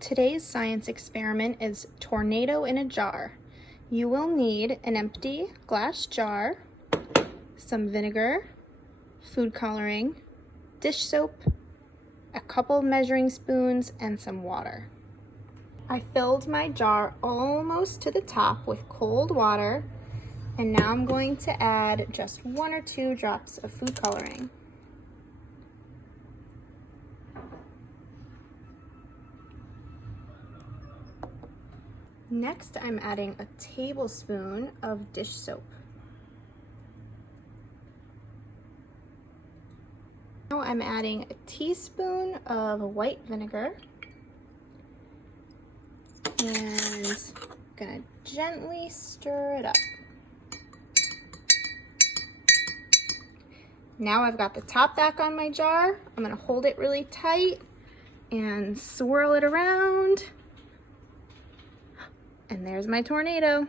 Today's science experiment is tornado in a jar. You will need an empty glass jar, some vinegar, food coloring, dish soap, a couple of measuring spoons, and some water. I filled my jar almost to the top with cold water, and now I'm going to add just 1 or 2 drops of food coloring. Next, I'm adding a tablespoon of dish soap. Now I'm adding a teaspoon of white vinegar and I'm gonna gently stir it up. Now I've got the top back on my jar. I'm gonna hold it really tight and swirl it around. And there's my tornado.